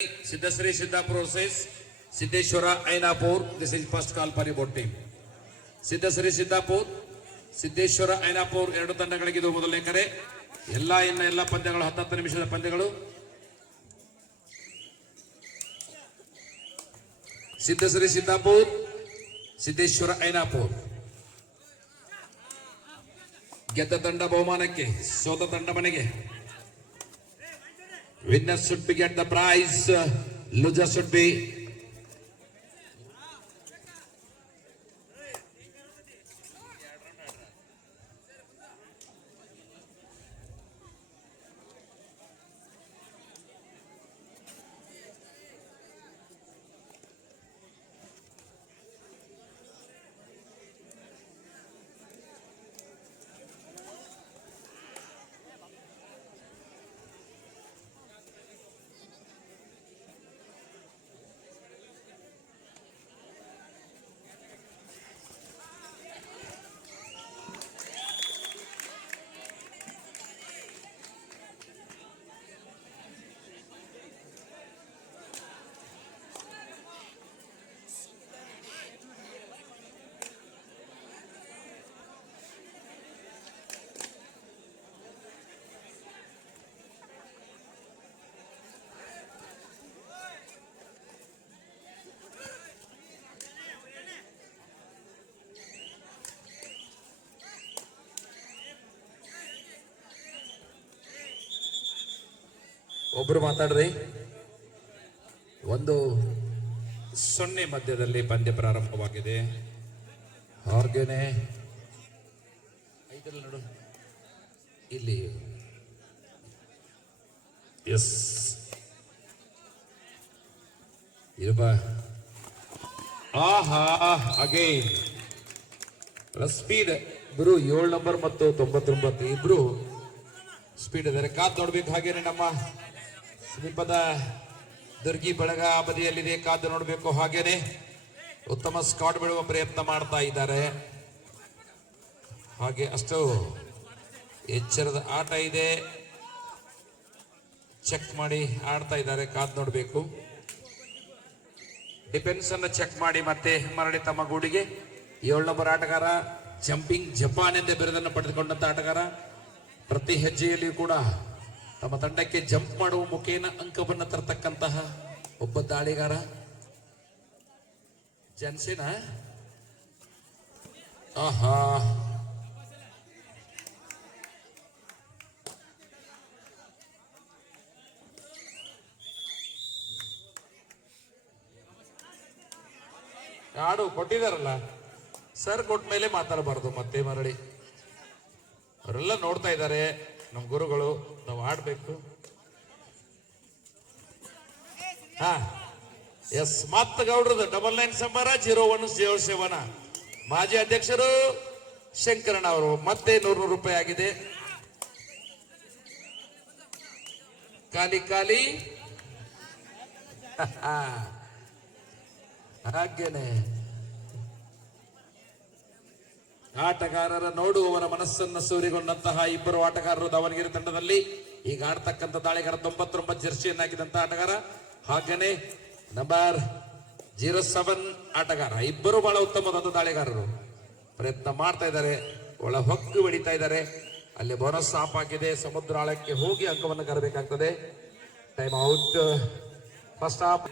Siddhasri Siddhapur Siddeshwara is first call for your both team. Siddhashree Siddapur, Siddeshwara Ainapur, ಎರಡು ತಂಡಗಳಿಗೆ ಇದು ಮೊದಲನೇ ಕರೆ. ಎಲ್ಲ ಇನ್ನ ಎಲ್ಲ ಪಂದ್ಯಗಳು, ಹತ್ತತ್ತು ನಿಮಿಷದ ಪಂದ್ಯಗಳು. ಸಿದ್ದಶ್ರೀ ಸಿದ್ದಾಪುರ್, ಸಿದ್ದೇಶ್ವರ ಐನಾಪುರ್. ಗೆದ್ದ ತಂಡ ಬಹುಮಾನಕ್ಕೆ, ಸೋತ ತಂಡ ಮನೆಗೆ. Winner should be get the prize. Loser should be ಒಬ್ರು ಮಾತಾಡ್ರಿ. ಒಂದು ಸೊನ್ನೆ ಮಧ್ಯದಲ್ಲಿ ಪಂದ್ಯ ಪ್ರಾರಂಭವಾಗಿದೆ. ಹಾಗೇನೆ ಐದರಲ್ಲಿ ನೋಡು. ಇಲ್ಲಿ. ಎಸ್ ಇರಬ ಆಹಾ ಅಗೈನ್ ಸ್ಪೀಡ್ ಇಬ್ರು ಏಳು ನಂಬರ್ ಮತ್ತು ತೊಂಬತ್ತೊಂಬತ್ತು. ಇಬ್ರು ಸ್ಪೀಡ್ ಇದ್ದಾರೆ. ಕಾತ್ ನೋಡ್ಬೇಕು ಹಾಗೇನೆ ನಮ್ಮ ಸಮೀಪದ ದುರ್ಗಿ ಬಳಗ ಬದಿಯಲ್ಲಿದೆ ಕಾದು ನೋಡಬೇಕು ಹಾಗೇನೆ. ಉತ್ತಮ ಸ್ಕಾಟ್ ಬಿಡುವ ಪ್ರಯತ್ನ ಮಾಡ್ತಾ ಇದ್ದಾರೆ. ಹಾಗೆ ಅಷ್ಟು ಎಚ್ಚರದ ಆಟ ಇದೆ. ಚೆಕ್ ಮಾಡಿ ಆಡ್ತಾ ಇದ್ದಾರೆ, ಕಾದು ನೋಡಬೇಕು. ಡಿಫೆನ್ಸ್ ಅನ್ನು ಚೆಕ್ ಮಾಡಿ ಮತ್ತೆ ಮರಳಿ ತಮ್ಮ ಗೂಡಿಗೆ. ಏಳು ನಂಬರ್ ಆಟಗಾರ ಜಂಪಿಂಗ್ ಜಪಾನ್ ಎಂದೇ ಬಿರುದನ್ನು ಪಡೆದುಕೊಂಡಂತ ಆಟಗಾರ. ಪ್ರತಿ ಹೆಜ್ಜೆಯಲ್ಲಿಯೂ ಕೂಡ ತಮ್ಮ ತಂಡಕ್ಕೆ ಜಂಪ್ ಮಾಡುವ ಮುಖೇನ ಅಂಕವನ್ನು ತರತಕ್ಕಂತಹ ಒಬ್ಬ ದಾಳಿಗಾರ. ಜನ್ಸಿನ? ಆಹಾ. ಆಡು ಕೊಟ್ಟಿದಾರಲ್ಲ? ಸರ್ ಕೊಟ್ಟ ಮೇಲೆ ಮಾತಾಡಬಾರ್ದು ಮತ್ತೆ ಮರಳಿ. ಅವರೆಲ್ಲ ನೋಡ್ತಾ ಇದ್ದಾರೆ. ನಮ್ಮ ಗುರುಗಳು ನಾವು ಆಡಬೇಕು ಹಾ. ಎಸ್ ಮತ್ತ ಗೌಡ್ರದು ಡಬಲ್ ನೈನ್ ಸಂಬಾರ ಜೀರೋ ಒನ್ ಜೀರೋ ಸೆವೆನ್ ಮಾಜಿ ಅಧ್ಯಕ್ಷರು ಶಂಕರಣ್ಣ ಅವರು, ಮತ್ತೆ ನೂರು ನೂರು ರೂಪಾಯಿ ಆಗಿದೆ. ಖಾಲಿ ಖಾಲಿ. ಹಾಗೇನೆ. ಆಟಗಾರರ ನೋಡುವವರ ಮನಸ್ಸನ್ನು ಸೂರಿಗೊಂಡಂತಹ ಇಬ್ಬರು ಆಟಗಾರರು ದಾವಣಗೆರೆ ತಂಡದಲ್ಲಿ ಈಗ ಆಡ್ತಕ್ಕಂಥ ದಾಳಿಗಾರ ತೊಂಬತ್ತೊಂಬತ್ತು ಜರ್ಸಿಯನ್ನು ಹಾಕಿದಂತಹ ಆಟಗಾರ. ಹಾಗೇನೆ ನಂಬರ್ ಜೀರೋ ಸೆವೆನ್ ಆಟಗಾರ. ಇಬ್ಬರು ಬಹಳ ಉತ್ತಮವಾದ ದಾಳಿಗಾರರು. ಪ್ರಯತ್ನ ಮಾಡ್ತಾ ಇದ್ದಾರೆ. ಒಳ ಹೊಕ್ಕು ಹೊಡಿತಾ ಇದ್ದಾರೆ. ಅಲ್ಲಿ ಬೋನಸ್ ಆಫ್ ಆಗಿದೆ. ಸಮುದ್ರ ಆಳಕ್ಕೆ ಹೋಗಿ ಅಂಕವನ್ನು ಕರಬೇಕಾಗ್ತದೆ. ಟೈಮ್ ಔಟ್ ಫಸ್ಟ್ ಹಾಫ್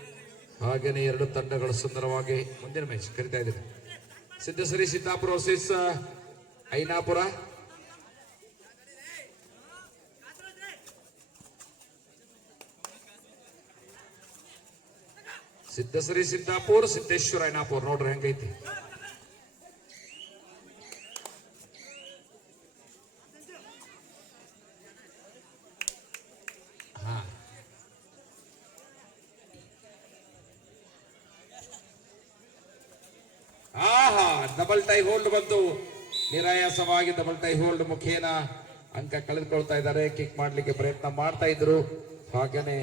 ಹಾಗೇನೆ ಎರಡು ತಂಡಗಳು ಸುಂದರವಾಗಿ ಮುಂದಿನ ಮ್ಯಾಚ್ ಕರಿತಾ ಇದ್ದಾರೆ ಸಿದ್ಧಶ್ರೀ ಸಿದ್ದಾಪುರ ವರ್ಸಸ್ ಐನಾಪುರ ಸಿದ್ಧಶ್ರೀ ಸಿದ್ದಾಪುರ್ ಸಿದ್ದೇಶ್ವರ ಐನಾಪುರ ನೋಡ್ರಿ ಹೆಂಗೈತಿ ಹಾ ಆಹಾ ಡಬಲ್ ಟೈ ಹೋಲ್ಡ್ ಬಂತು ನಿರಾಯಾಸವಾಗಿ ಡಬಲ್ ಟೈ ಹೋಲ್ಡ್ ಮುಖೇನ ಅಂಕ ಕಳೆದುಕೊಳ್ತಾ ಇದ್ದಾರೆ. ಕಿಕ್ ಮಾಡಲಿಕ್ಕೆ ಪ್ರಯತ್ನ ಮಾಡ್ತಾ ಇದ್ರು. ಹಾಗೇನೆ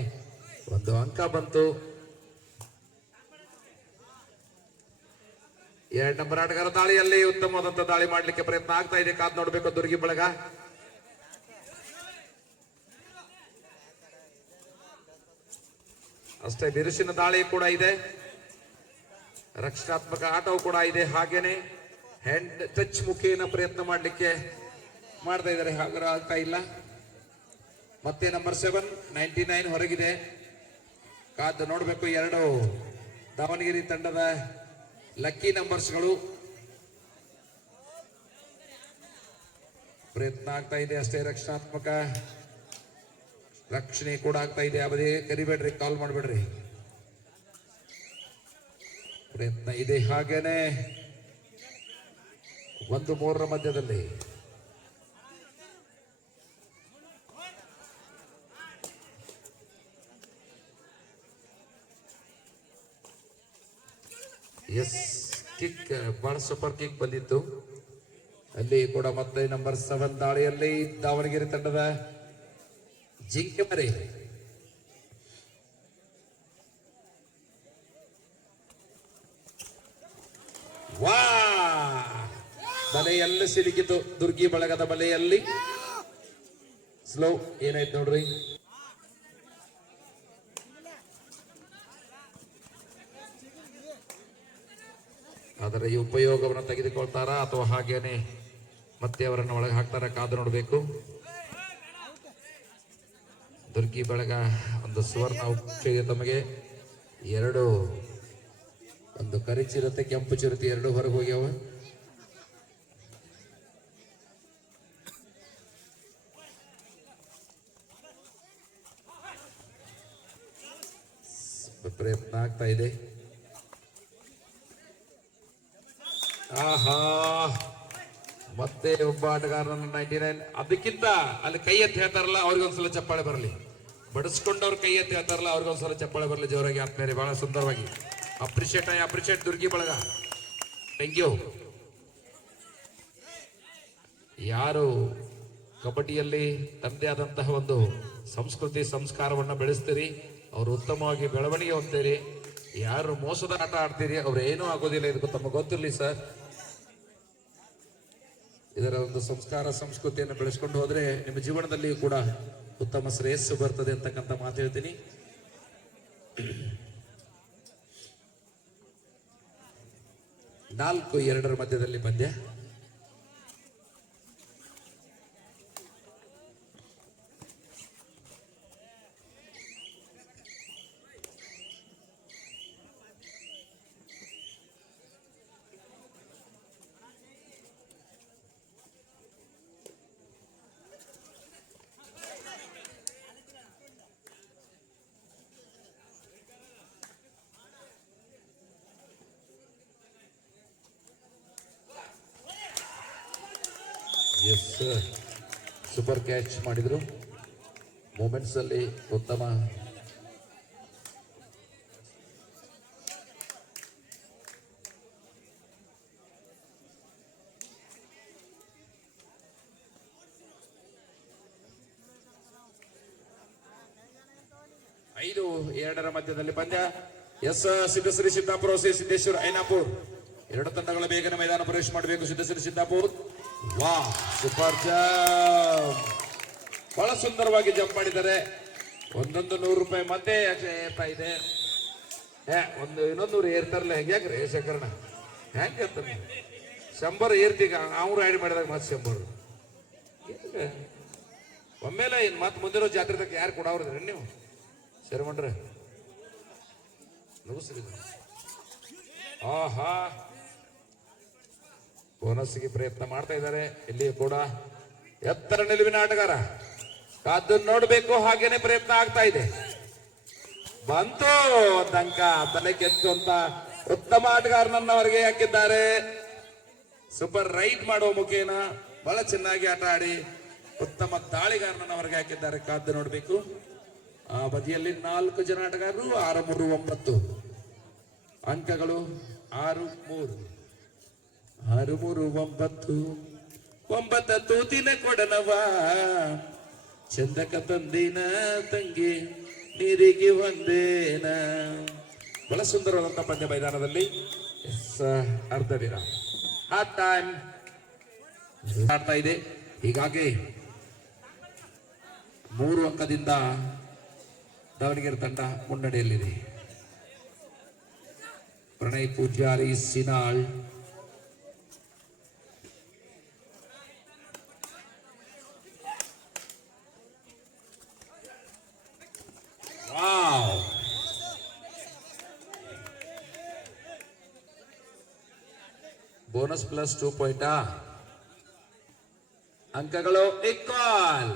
ಒಂದು ಅಂಕ ಬಂತು. ಎರಡ್ ನಂಬರ್ ಆಟಗಾರ ದಾಳಿಯಲ್ಲಿ ಉತ್ತಮವಾದಂತ ದಾಳಿ ಮಾಡ್ಲಿಕ್ಕೆ ಪ್ರಯತ್ನ ಆಗ್ತಾ ಇದೆ. ಕಾದ್ ನೋಡ್ಬೇಕು ದುರ್ಗಿ ಬಳಗ. ಅಷ್ಟೇ ಬಿರುಸಿನ ದಾಳಿ ಕೂಡ ಇದೆ. ರಕ್ಷಣಾತ್ಮಕ ಆಟವು ಕೂಡ ಇದೆ. ಹಾಗೇನೆ ಹ್ಯಾಂಡ್ ಟಚ್ ಮುಖೇನ ಪ್ರಯತ್ನ ಮಾಡಲಿಕ್ಕೆ ಮಾಡ್ತಾ ಇದ್ದಾರೆ. ಹಾಗರ ಆಗ್ತಾ ಇಲ್ಲ. ಮತ್ತೆ ನಂಬರ್ ಸೆವೆನ್ ನೈಂಟಿ ನೈನ್ ಹೊರಗಿದೆ. ಕಾದು ನೋಡಬೇಕು, ಎರಡು ದಾವಣಗೆರೆ ತಂಡದ ಲಕ್ಕಿ ನಂಬರ್ಸ್ಗಳು ಪ್ರಯತ್ನ ಆಗ್ತಾ ಇದೆ ಅಷ್ಟೇ, ರಕ್ಷಣಾತ್ಮಕ ರಕ್ಷಣೆ ಕೂಡ ಆಗ್ತಾ ಇದೆ. ಅವಧಿ ಕರಿಬೇಡ್ರಿ, ಕಾಲ್ ಮಾಡಬೇಡ್ರಿ. ಪ್ರಯತ್ನ ಇದೆ ಹಾಗೇನೆ. ಒಂದು ಮೂರರ ಮಧ್ಯದಲ್ಲಿ. ಎಸ್ ಕಿಕ್, ಬಹಳ ಸೂಪರ್ ಕಿಕ್ ಬಂದಿತ್ತು. ಅಲ್ಲಿ ಕೂಡ ಮತ್ತೆ ನಂಬರ್ ಸೆವೆನ್ ದಾಳಿಯಲ್ಲಿ ದಾವಣಗೆರೆ ತಂಡದ. ಜಿಂಕೆ ಮರಿ ವಾ ಬಲೆಯಲ್ಲಿ ಸಿಲುಕಿತು ದುರ್ಗಿ ಬಳಗದ ಬಲೆಯಲ್ಲಿ ಸ್ಲೋ ಏನಾಯ್ತು ನೋಡ್ರಿ? ಆದರೆ ಈ ಉಪಯೋಗವನ್ನು ತೆಗೆದುಕೊಳ್ತಾರಾ ಅಥವಾ ಹಾಗೇನೆ ಮತ್ತೆ ಅವರನ್ನು ಒಳಗೆ ಹಾಕ್ತಾರ ಕಾದು ನೋಡಬೇಕು. ದುರ್ಗಿ ಬಳಗ ಒಂದು ಸುವರ್ಣ ಉಪಯೋಗ ತಮಗೆ ಎರಡು, ಒಂದು ಕರಿ ಚಿರತೆ ಕೆಂಪು ಚಿರತೆ ಎರಡು ಹೊರಗೆ ಹೋಗ್ಯಾವ. ಪ್ರಯತ್ನ ಆಗ್ತಾ ಇದೆ ಆಹಾ ಮತ್ತೆ ಒಬ್ಬ ಆಟಗಾರನ ನೈಂಟಿ ನೈನ್ ಅದಕ್ಕಿಂತ ಅಲ್ಲಿ ಕೈ ಎತ್ತಿ ಹೇಳ್ತಾರಲ್ಲ ಅವ್ರಿಗೊಂದ್ಸಲ ಚಪ್ಪಾಳೆ ಬರಲಿ ಬಡಿಸ್ಕೊಂಡವ್ರ ಕೈ ಎತ್ತಿ ಹೇಳ್ತಾರಲ್ಲ ಅವ್ರಿಗೊಂದ್ಸಲ ಚಪ್ಪಾಳೆ ಬರಲಿ ಜೋರಾಗಿ ಆತ್ಮೇಲೆ ಬಹಳ ಸುಂದರವಾಗಿ ಅಪ್ರಿಷಿಯೇಟ್ ಐ ಅಪ್ರಿಷಿಯೇಟ್ ದುರ್ಗಿ ಬಳಗ ಥ್ಯಾಂಕ್ ಯು ಯಾರು ಕಬಡ್ಡಿಯಲ್ಲಿ ತಮ್ಮದೇ ಆದಂತಹ ಒಂದು ಸಂಸ್ಕೃತಿ ಸಂಸ್ಕಾರವನ್ನು ಬೆಳೆಸ್ತೀರಿ ಅವರು ಉತ್ತಮವಾಗಿ ಬೆಳವಣಿಗೆ ಹೊಂದ್ತೀರಿ. ಯಾರು ಮೋಸದ ಆಟ ಆಡ್ತೀರಿ, ಅವ್ರು ಏನೂ ಆಗೋದಿಲ್ಲ ಇದಕ್ಕೂ ತಮಗೆ ಗೊತ್ತಿರಲಿ ಸರ್. ಇದರ ಒಂದು ಸಂಸ್ಕಾರ, ಸಂಸ್ಕೃತಿಯನ್ನು ಬೆಳೆಸ್ಕೊಂಡು ಹೋದರೆ ನಿಮ್ಮ ಜೀವನದಲ್ಲಿಯೂ ಕೂಡ ಉತ್ತಮ ಶ್ರೇಯಸ್ಸು ಬರ್ತದೆ ಅಂತಕ್ಕಂಥ ಮಾತು ಹೇಳ್ತೀನಿ. ನಾಲ್ಕು, ಎರಡರ ಮಧ್ಯದಲ್ಲಿ ಪಂದ್ಯ ಎಸ್ ಸೂಪರ್ ಕ್ಯಾಚ್ ಮಾಡಿದ್ರು. ಮೂಮೆಂಟ್ಸಲ್ಲಿ ಉತ್ತಮ. ಐದು ಎರಡರ ಮಧ್ಯದಲ್ಲಿ ಪಂದ್ಯ. ಎಸ್ ಸಿದ್ದಶ್ರೀ ಸಿದ್ದಾಪುರ ಶ್ರೀ ಸಿದ್ದೇಶ್ವರ, ಐನಾಪುರ್. ಎರಡು ತಂಡಗಳ ಬೇಗನೆ ಮೈದಾನ ಪ್ರವೇಶ ಮಾಡಬೇಕು ಸಿದ್ದಶ್ರೀ ಸಿದ್ದಾಪುರ್. ವಾ, ಸೂಪರ್ ಜಂಪ್. ಬಹಳ ಸುಂದರವಾಗಿ ಜಂಪ್ ಮಾಡಿದ್ದಾರೆ. ಒಂದೊಂದು ನೂರು ರೂಪಾಯಿ ಮತ್ತೆ ಏರ್ತಾ ಇದೆ? ಒಂದು ಇನ್ನೊಂದು ನೂರು ಏರ್ತಾರಲ್ಲ ಹೆಂಗ್ಯಾಕ್ರಿ ಶೇಖರಣ ಹೆಂಗ್ ಶಂಬರ್ ಏರ್ತೀಗ ಅವ್ರು ಆ್ಯಡ್ ಮಾಡಿದಾಗ ಮತ್ತೆ ಶಂಬರ್? ಒಮ್ಮೆಲೆ ಇನ್ ಮತ್ತೆ ಮುಂದಿರೋ ಜಾತ್ರೆ ತಕ್ಕ ಯಾರು ಕೊಡವ್ರದ್ರಿ ನೀವು? ಸರಿ, ಮಂಡ್ರೆ. ಆಹಾ. ಬೋನಸ್ಗೆ ಪ್ರಯತ್ನ ಮಾಡ್ತಾ ಇದ್ದಾರೆ. ಇಲ್ಲಿಯೂ ಕೂಡ ಎತ್ತರ ನಿಲುವಿನ ಆಟಗಾರ. ಕಾದು ನೋಡಬೇಕು ಹಾಗೇನೆ ಪ್ರಯತ್ನ ಆಗ್ತಾ ಇದೆ. ಬಂತು ತನಕ ತಲೆ ಕೆತ್ತು ಅಂತ ಉತ್ತಮ ಆಟಗಾರನನ್ನ ಹೊರಗೆ ಹಾಕಿದ್ದಾರೆ. ಸೂಪರ್ ರೈಟ್ ಮಾಡುವ ಮುಖೇನ ಬಹಳ ಚೆನ್ನಾಗಿ ಆಟ ಆಡಿ ಉತ್ತಮ ದಾಳಿಗಾರನನ್ನ ಹೊರಗೆ ಹಾಕಿದ್ದಾರೆ. ಕಾದು ನೋಡಬೇಕು. ಆ ಬದಿಯಲ್ಲಿ ನಾಲ್ಕು ಜನ ಆಟಗಾರರು, ಆರು, ಮೂರು, ಒಂಬತ್ತು ಅಂಕಗಳು, ಆರು, ಮೂರು. ಆರು ಮೂರು ಒಂಬತ್ತು. ಒಂಬತ್ತ ತೂತಿನ ಕೊಡನವ ಚಂದಕ ತಂದಿನ ತಂಗಿ ನೀರಿಗೆ ಒಂದೇನ ಬಹಳ ಸುಂದರವಾದಂತ ಪಂದ್ಯ ಮೈದಾನದಲ್ಲಿ ಅರ್ಧ ದಿನ. ಆ ಟೈಮ್ ಆಡ್ತಾ ಇದೆ. ಹೀಗಾಗಿ ಮೂರು ಅಂಕದಿಂದ ದಾವಣಗೆರೆ ತಂಡ ಮುನ್ನಡೆಯಲ್ಲಿದೆ. Pranay Pujari Sinal wow bonus plus two ಪಾಯಿಂಟಾ ಅಂಕಗಳು ಇಕ್ವಾಲ್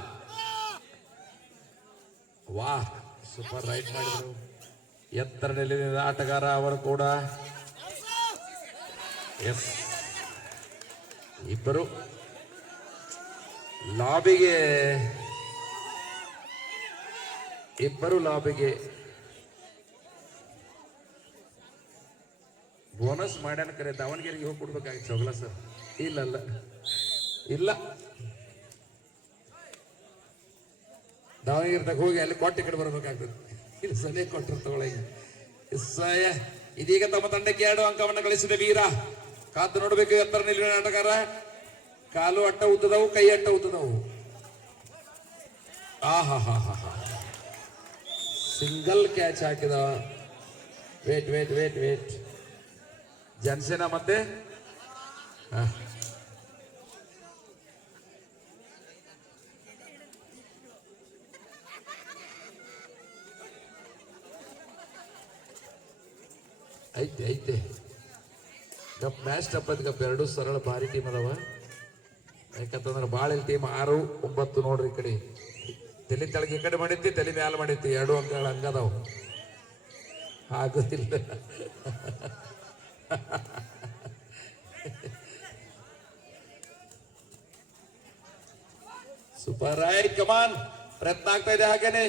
ವಾಹ್ ಸೂಪರ್ ರೈಟ್ ಮಾಡಿದ್ರು. ಎತ್ತರ ನಿಲ್ಲಿದ ಆಟಗಾರ ಅವರು ಕೂಡ. ಎಸ್ ಇಬ್ಬರು. ಲಾಬಿಗೆ ಇಬ್ಬರು ಲಾಬಿಗೆ ಬೋನಸ್ ಮಾಡ್ಯಾನ ಕರೆ, ದಾವಣಗೆರೆಗೆ ಹೋಗಿ ಕೊಡ್ಬೇಕಾಗಿತ್ತು ಚೌಗಲ ಸರ್. ಇಲ್ಲ ಅಲ್ಲ ಇಲ್ಲ. ದಾವಣಗೆರೆದಾಗ ಹೋಗಿ ಅಲ್ಲಿ ಕೊಟ್ಟೆ ಕಡೆ ಬರ್ಬೇಕಾಗ್ತದೆ. ಇಲ್ಲಿ ಸಲಹೆ ಕೊಟ್ಟರು ತಗೊಳ್ಳಿ. ಸಯ ಇದೀಗ ತಮ್ಮ ತಂಡಕ್ಕೆ ಎರಡು ಅಂಕವನ್ನು ಗಳಿಸಿದ ವೀರ. ಕಾದು ನೋಡಬೇಕು ಎತ್ತರ ನಿಲ್ಲಿನ ಆಟಗಾರ ಕಾಲು ಅಟ್ಟ ಉದ್ದದವು, ಕೈ ಅಟ್ಟ ಉದ್ದದವು. ಆಹಾ ಹಾ ಹಾ ಹಾ ಸಿಂಗಲ್ ಕ್ಯಾಚ್ ಹಾಕಿದ. Wait wait wait wait. ಜನಸೇನ ಮತ್ತೆ. ಐತೆ ಐತೆ. ಗಪ್ ಮ್ಯಾಚ್ ಟಪ್ಪದ ಗಪ್ ಎರಡು ಸರಳ ಭಾರಿ ಟೀಮ್ ಅದಾವ. ಯಾಕಂತಂದ್ರೆ ಭಾಳ ಟೀಮ್ ಆರು, ಒಂಬತ್ತು ನೋಡ್ರಿ ಈ ಕಡೆ. ತಲೆ ತೆಳಗೆ ಈ ಕಡೆ ಮಾಡಿದ್ದಿ ತಲೆ ಮ್ಯಾಲ ಮಾಡಿತಿ ಎರಡು ಅಂಕಗಳು ಹಂಗದಾವ ಆಗೋದಿಲ್ಲ. ಸೂಪರ್ ರೈಟ್ ಕಮಾನ್ ಪ್ರಯತ್ನ ಆಗ್ತಾ ಇದೆ ಹಾಗೇನೆ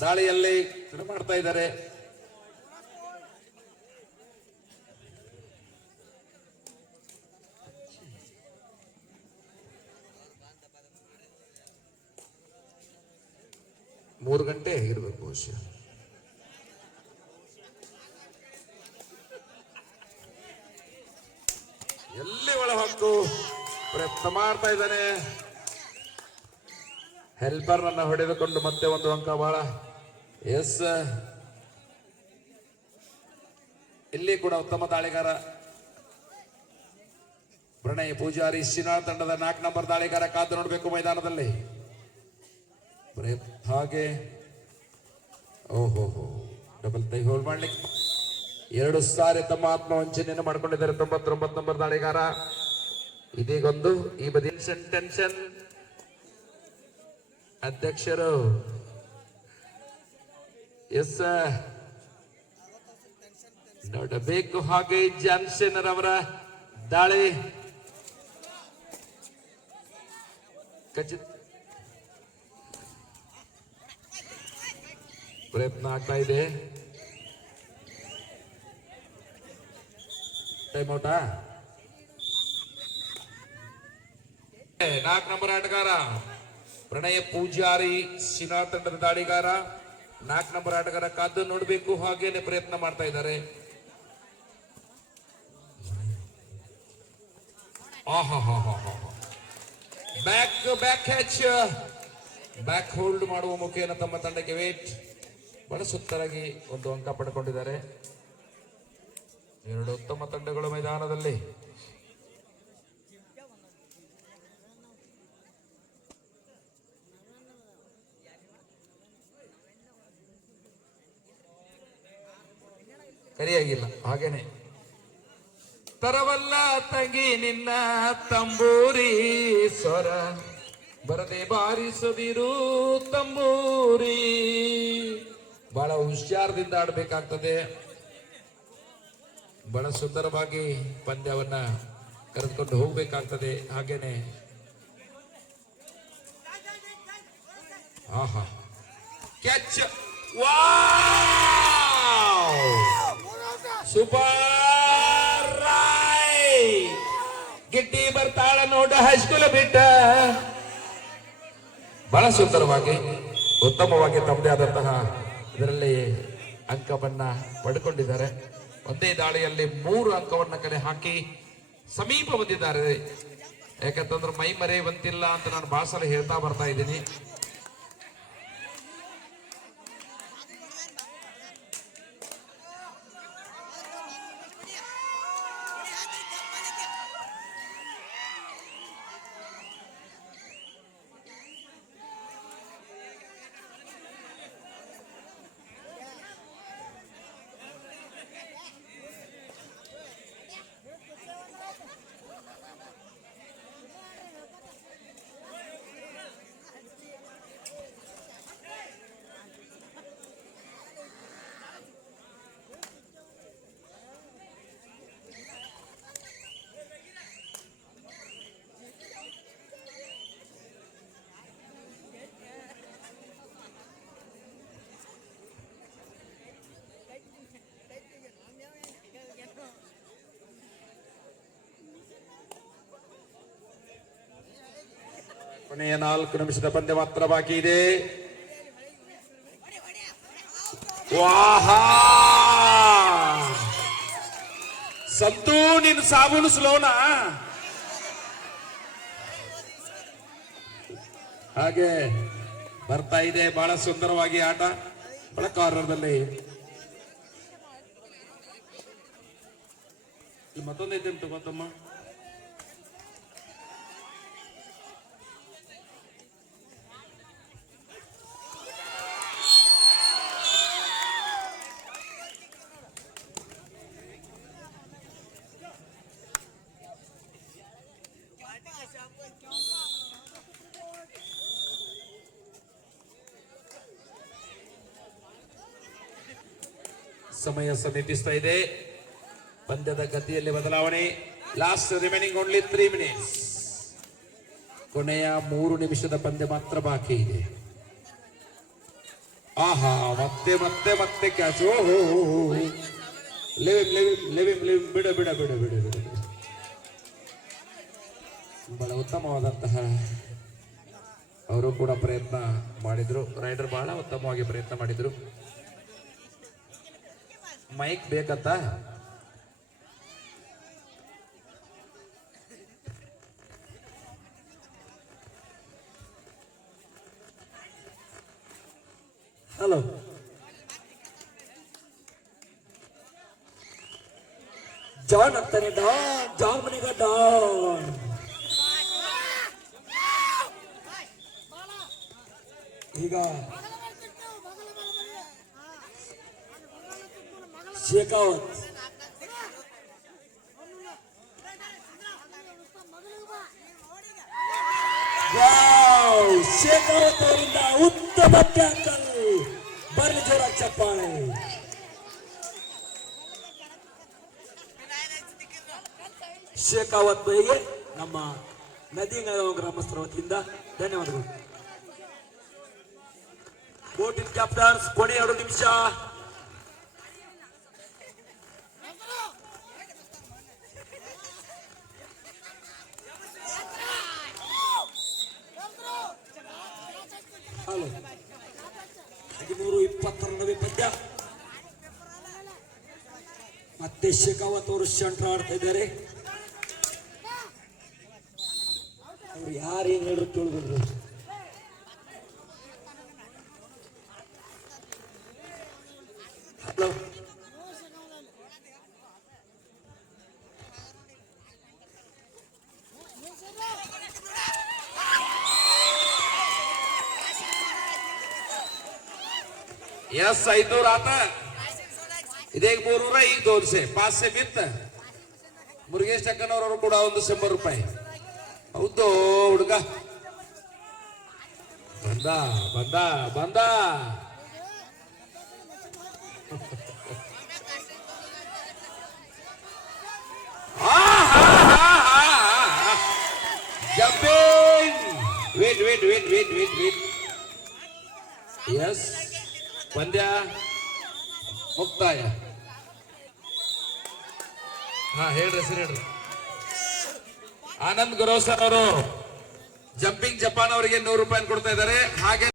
ದಾಳಿಯಲ್ಲಿ ಮಾಡ್ತಾ ಇದ್ದಾರೆ. ಮೂರು ಗಂಟೆ ಇರಬೇಕು ಬಹುಶಃ ಎಲ್ಲಿ ಒಳ ಹೊತ್ತು ಪ್ರಯತ್ನ ಮಾಡ್ತಾ ಇದ್ದಾನೆ. ಹೆಲ್ಪರ್ ನನ್ನ ಹೊಡೆದುಕೊಂಡು ಮತ್ತೆ ಒಂದು ಅಂಕ ಬಹಳ ಎಸ್ ಇಲ್ಲಿ ಕೂಡ ಉತ್ತಮ ದಾಳಿಗಾರ. ಪ್ರಣಯ್ ಪೂಜಾರಿ ಶ್ರೀನಾಥ್ ತಂಡದ ನಾಲ್ಕು ನಂಬರ್ ದಾಳಿಗಾರ ಕಾದು ನೋಡಬೇಕು ಮೈದಾನದಲ್ಲಿ. ಹಾಗೆ. ಓಹೋ ಡಬಲ್ ತೈ ಹೋಲ್ ಮಾಡ್ಲಿಕ್ಕೆ. ಎರಡು ಸಾರಿ ತಮ್ಮ ಆತ್ಮ ವಂಚನೆಯನ್ನು ಮಾಡ್ಕೊಂಡಿದ್ದಾರೆ. ತೊಂಬತ್ತೊಂಬತ್ತು ನಂಬರ್ ದಾಳಿಗಾರ. ಇದೀಗೊಂದು, ಈ ಬದಿ ಟೆನ್ಷನ್ ಅಧ್ಯಕ್ಷರು, ಎಸ್ ನೋಡಬೇಕು ಹಾಗೆ ಜಾನ್ಸನ್ ಅವರ ದಾಳಿ. ಖಚಿತ. ಪ್ರಯತ್ನ ಆಗ್ತಾ ಇದೆ. ಟೈಮ್ ಔಟಾ ನಾಲ್ಕು ನಂಬರ್ ಆಟಗಾರ. ಪ್ರಣಯ ಪೂಜಾರಿ ಶಿನಾ ತಂಡದ ದಾಳಿಗಾರ. ನಾಲ್ಕು ನಂಬರ್ ಆಟಗಾರ ಕದ್ದು ನೋಡಬೇಕು ಹಾಗೇನೆ ಪ್ರಯತ್ನ ಮಾಡ್ತಾ ಇದ್ದಾರೆ. Back back hatch back hold ಮಾಡುವ ಮುಖೇನ ತಮ್ಮ ತಂಡಕ್ಕೆ ವೇಟ್ ಬಹಳ ಸುತ್ತರಾಗಿ ಒಂದು ಅಂಕ ಪಡ್ಕೊಂಡಿದ್ದಾರೆ. ಎರಡು ಉತ್ತಮ ತಂಡಗಳು ಮೈದಾನದಲ್ಲಿ. ಸರಿಯಾಗಿಲ್ಲ, ಹಾಗೇನೆ. ತರವಲ್ಲ ತಂಗಿ ನಿನ್ನ ತಂಬೂರಿ ಸ್ವರ, ಬರದೆ ಬಾರಿಸದಿರು ತಂಬೂರಿ. ಬಹಳ ಹುಷಾರದಿಂದ ಆಡ್ಬೇಕಾಗ್ತದೆ. ಬಹಳ ಸುಂದರವಾಗಿ ಪಂದ್ಯವನ್ನ ಕರೆದುಕೊಂಡು ಹೋಗಬೇಕಾಗ್ತದೆ ಹಾಗೇನೆ. ಆಹಾ. ಕ್ಯಾಚ್ ಸೂಪರ್ ಗಿಟ್ಟಿ ಬರ್ತಾಳ ನೋಡ ಹೈಸ್ಕೂಲ್ ಬಿಟ್ಟ. ಬಹಳ ಸುಂದರವಾಗಿ, ಉತ್ತಮವಾಗಿ ತಮ್ಮದೇ ಆದಂತಹ ಇದರಲ್ಲಿ ಅಂಕವನ್ನ ಪಡ್ಕೊಂಡಿದ್ದಾರೆ. ಒಂದೇ ದಾಳಿಯಲ್ಲಿ ಮೂರು ಅಂಕವನ್ನ ಕಲೆ ಹಾಕಿ ಸಮೀಪ ಬಂದಿದ್ದಾರೆ. ಯಾಕಂತಂದ್ರೆ ಮೈ ಮರೆಯುವಂತಿಲ್ಲ ಅಂತ ನಾನು ಭಾಷಣ ಹೇಳ್ತಾ ಬರ್ತಾ ಇದ್ದೀನಿ. ಕೊನೆಯ ನಾಲ್ಕು ನಿಮಿಷದ ಪಂದ್ಯ ಮಾತ್ರ ಬಾಕಿ ಇದೆ. ವಾಹಾ! ಸಂತೂ, ನೀನು ಸಾಬೂನು ಸ್ಲೋನಾ? ಹಾಗೆ ಬರ್ತಾ ಇದೆ ಬಹಳ ಸುಂದರವಾಗಿ ಆಟ ಬಳಕಾರದಲ್ಲಿ ಇಲ್ಲಿ ಮತ್ತೊಂದೈತೆ ಅಂತ ಸಮಯ ಸಮೀಪಿಸ್ತಾ ಇದೆ. ಪಂದ್ಯದ ಗತಿಯಲ್ಲಿ ಬದಲಾವಣೆ. Last remaining only three minutes ಕೊನೆಯ ಮೂರು ನಿಮಿಷದ ಪಂದ್ಯ ಮಾತ್ರ ಬಾಕಿ ಇದೆ. ಆಹಾ, ಮತ್ತೆ ಮತ್ತೆ ಮತ್ತೆ ಕ್ಯಾಚ್ ಬಿಡ ಬಿಡ ಬಿಡ ಬಿಡ ಬಿಡ. ಬಹಳ ಉತ್ತಮವಾದಂತಹ ಅವರು ಕೂಡ ಪ್ರಯತ್ನ ಮಾಡಿದ್ರು. ರೈಡರ್ ಬಹಳ ಉತ್ತಮವಾಗಿ ಪ್ರಯತ್ನ ಮಾಡಿದ್ರು. ಮೈಕ್ ಬೇಕಂತ ಹಲೋ ಜಾನ್ ಅಂತಾನೆ ಡಾನ್ ಜಾನ್ ಮನೆಗ ಡಾನ್ ಈಗ ಶೇಖಾವತ್ ಶೇಖಾವತ್ ಅವರಿಂದ ಉತ್ತಮ ಟ್ಯಾಕಲ್ ಬರ್ಲಿ ಜೋರ ಚಪ್ಪಾಳೆ. ಶೇಖಾವತ್ ಬೈಗೆ ನಮ್ಮ ನದಿಗಳ ಗ್ರಾಮಸ್ಥರ ವತಿಯಿಂದ ಧನ್ಯವಾದಗಳು. ಬೋಟಿನ್ ಕ್ಯಾಪ್ಟನ್ಸ್ ಕೊನೆ ಎರಡು ನಿಮಿಷ. ಹದಿಮೂರು ಇಪ್ಪತ್ತರ ಪದ್ಯ. ಮತ್ತೆ ಶೇಖಾವತ್ ಅವರು ಶಂಟ್ರ ಆಡ್ತಾ ಇದ್ದಾರೆ. ಅವ್ರು ಯಾರು ಏನು ಹೇಳಿದ್ರು ಕೇಳಿದ್ರು यस ಐದೂರ ಆತ ಇದೀಗ ಮೂರೂರ ಈಗ ದೋನ್ಸೆ ಪಾಸ್ಸೆ ಬಿತ್ತ ಮುರುಗೇಶ್ ಅಕ್ಕನವರು ಕೂಡ ಒಂದು ಶಂಬರ್ ರೂಪಾಯಿ ಹೌದು ಹುಡುಗ ಬಂದ ಬಂದ ಬಂದ jumping wait wait wait wait wait wait yes ಪಂದ್ಯ ಮುಕ್ತಾಯ. ಹಾ, ಹೇಳ್ರಿ, ಸರ್ ಹೇಳ್ರಿ. ಆನಂದ್ ಗುರೋಸರ್ ಅವರು ಜಂಪಿಂಗ್ ಜಪಾನ್ ಅವರಿಗೆ ನೂರು ರೂಪಾಯಿ ಕೊಡ್ತಾ ಇದ್ದಾರೆ. ಹಾಗೆ